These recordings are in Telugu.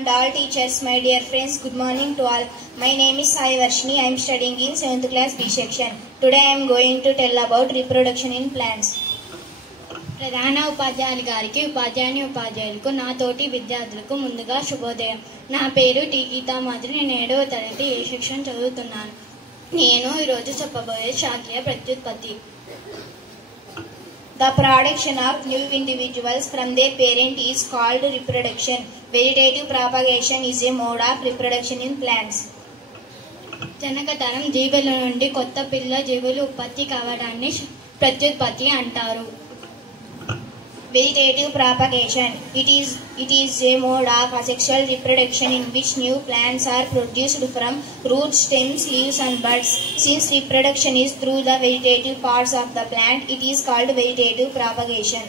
and all teachers, my dear friends, good morning to all. My name is Sai Varshini. I am studying in 7th class B section. Today I am going to tell about reproduction in plants. ప్రధాన ఉపాధ్యాయులు గారికి ఉపాధ్యాయులకు నా తోటి విద్యార్థులకు ముందుగా శుభోదయం. నా పేరు టి గీతా మాధురి. నేను 7వ తరగతి ఏ సెక్షన్ చదువుతున్నాను. నేను ఈరోజు చెప్పబోయే శాఖీయ ప్రత్యుత్పత్తి. The production of new individuals from their parent is called reproduction. Vegetative propagation is a mode of reproduction in plants. జనకతరం జీవుల నుండి కొత్త పిల్ల జీవులు ఉత్పత్తి కావడాన్ని ప్రత్యుత్పత్తి అంటారు. Vegetative propagation. It is a mode of asexual reproduction in which new plants are produced from roots, stems, leaves and buds. Since reproduction is through the vegetative parts of the plant, it is called vegetative propagation.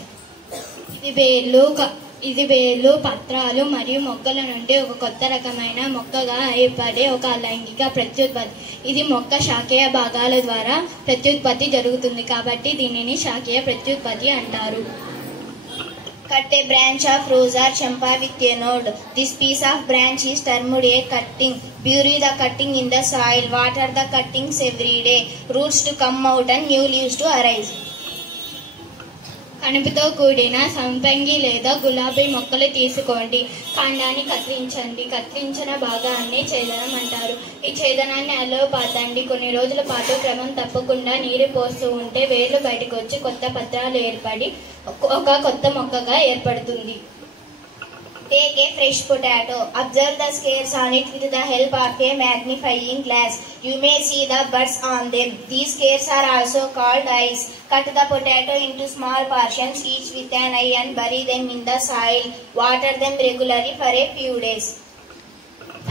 ఇది వేర్లు, పత్రాలు మరియు మొక్కల నుండి ఒక కొత్త రకమైన మొక్కగా ఏర్పడే ఒక లైంగిక ప్రత్యుత్పత్తి. ఇది మొక్క శాఖీయ భాగాల ద్వారా ప్రత్యుత్పత్తి జరుగుతుంది కాబట్టి దీనిని శాఖీయ ప్రత్యుత్పత్తి అంటారు. Cut a branch of rose or champa with a node. This piece of branch is termed a cutting. Bury the cutting in the soil. Water the cuttings every day. Roots to come out and new leaves to arise. కణుపుతో కూడిన సంపంగి లేదా గులాబీ మొక్కలు తీసుకోండి. కాండాన్ని కత్తిరించండి. కత్తిరించిన భాగాన్ని ఛేదనం అంటారు. ఈ ఛేదనాన్ని అల్లో పాతండి. కొన్ని రోజుల పాటు క్రమం తప్పకుండా నీరు పోస్తూ ఉంటే వేర్లు బయటకు వచ్చి కొత్త పత్రాలు ఏర్పడి ఒక కొత్త మొక్కగా ఏర్పడుతుంది. Take a fresh potato. Observe the scales on it with the help of a magnifying glass. You may see the buds on them. These scales are also called eyes. Cut the potato into small portions, each with an eye, and bury them in the soil. Water them regularly for a few days.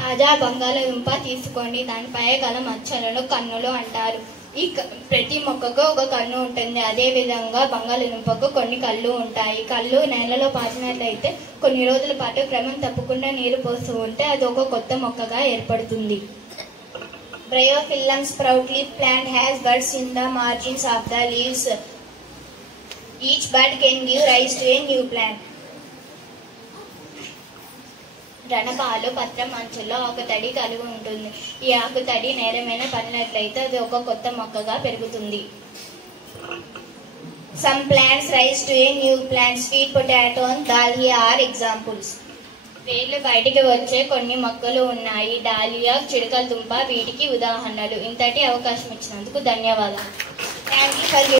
తాజా బంగాళదుంప తీసుకోండి. దానిపై గల మచ్చలను కన్నులు అంటారు. ఈ ప్రతి మొక్కకు ఒక కన్ను ఉంటుంది. అదే విధంగా బంగాళదుంపకు కొన్ని కళ్ళు ఉంటాయి. కళ్ళు నేలలో పాతినట్లయితే కొన్ని రోజుల పాటు క్రమం తప్పకుండా నీరు పోస్తూ ఉంటే అది ఒక కొత్త మొక్కగా ఏర్పడుతుంది. Bryophyllum sprout leaf plant has buds in the margins of the leaves. Each bud can give rise to a new plant. రణపాలు పత్రం అంచుల్లో ఆకుతడి కలిగి ఉంటుంది. ఈ ఆకుతడి నేల మీద పడినట్లయితే అది ఒక కొత్త మొక్కగా పెరుగుతుంది. Some plants rise to a new plant. Sweet potato and dahlia are examples. వేర్లు బయటికి వచ్చే కొన్ని మొక్కలు ఉన్నాయి. డాలియా, చిడకల దుంప వీటికి ఉదాహరణలు. ఇంతటి అవకాశం ఇచ్చినందుకు ధన్యవాదాలు. Thank you for